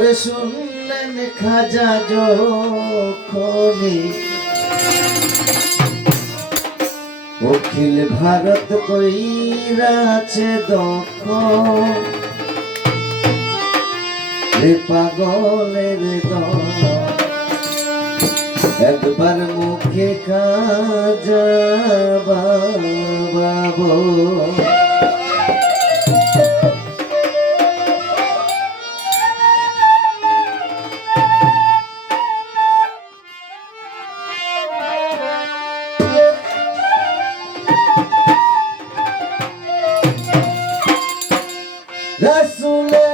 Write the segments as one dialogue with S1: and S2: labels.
S1: ওরে শুনলেন খাজা যখনি অখিল ভারত কইরাছে দখ রে পাগলের একবার মুখে খাজা বাবা। Jesús le.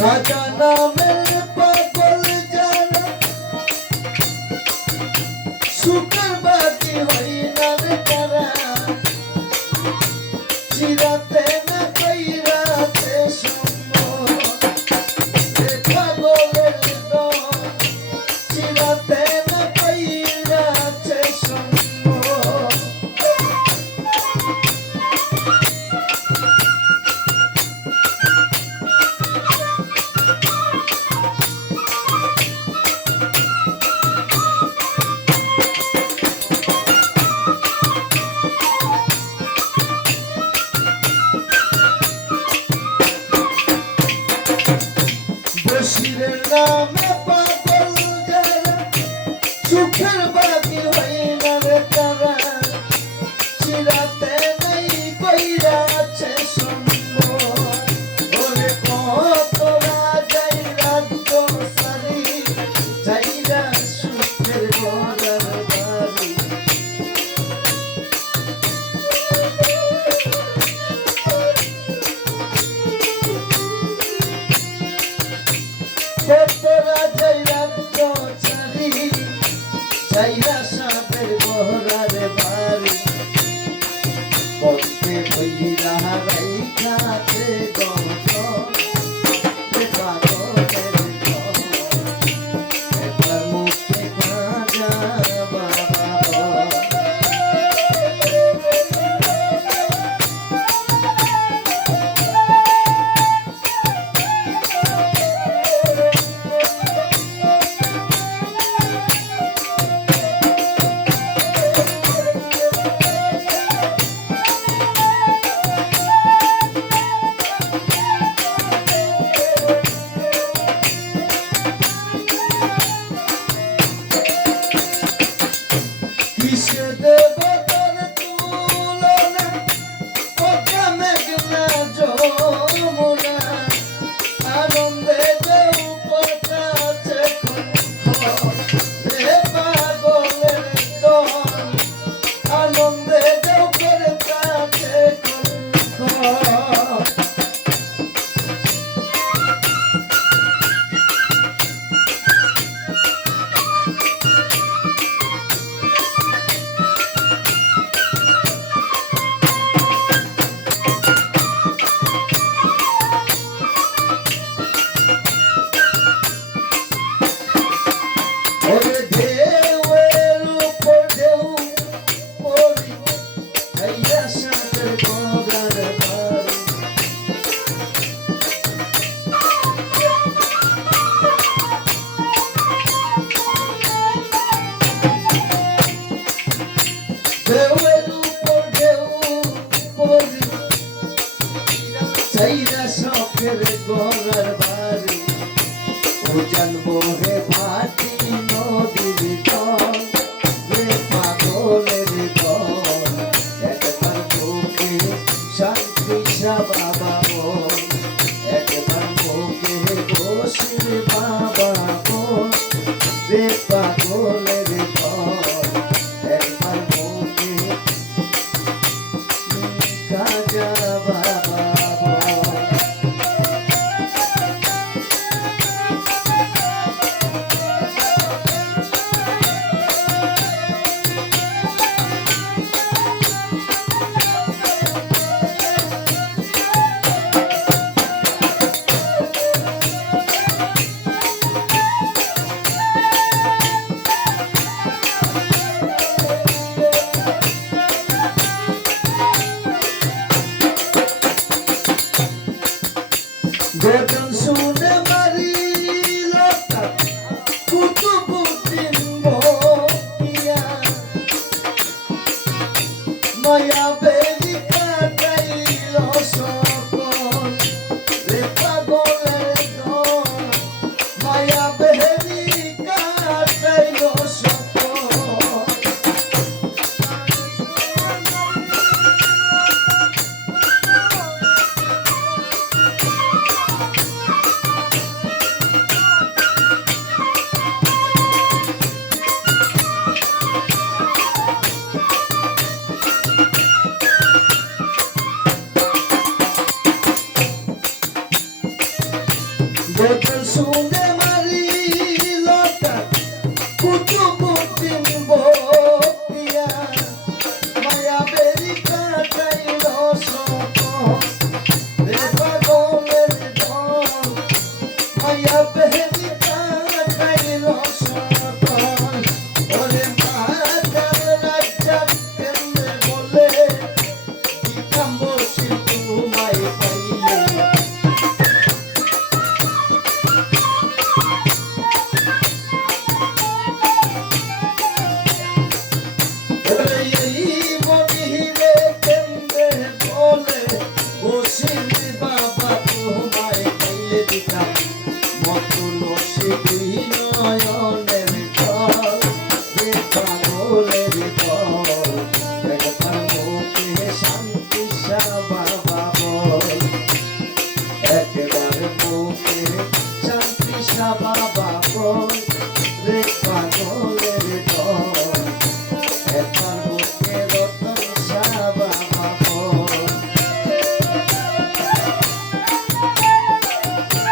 S1: Raja শশীর নামে পাগল সুখের চাইরা চাইরা চাইরা There way. Você dançou soon. মুখে শান্তি পাগল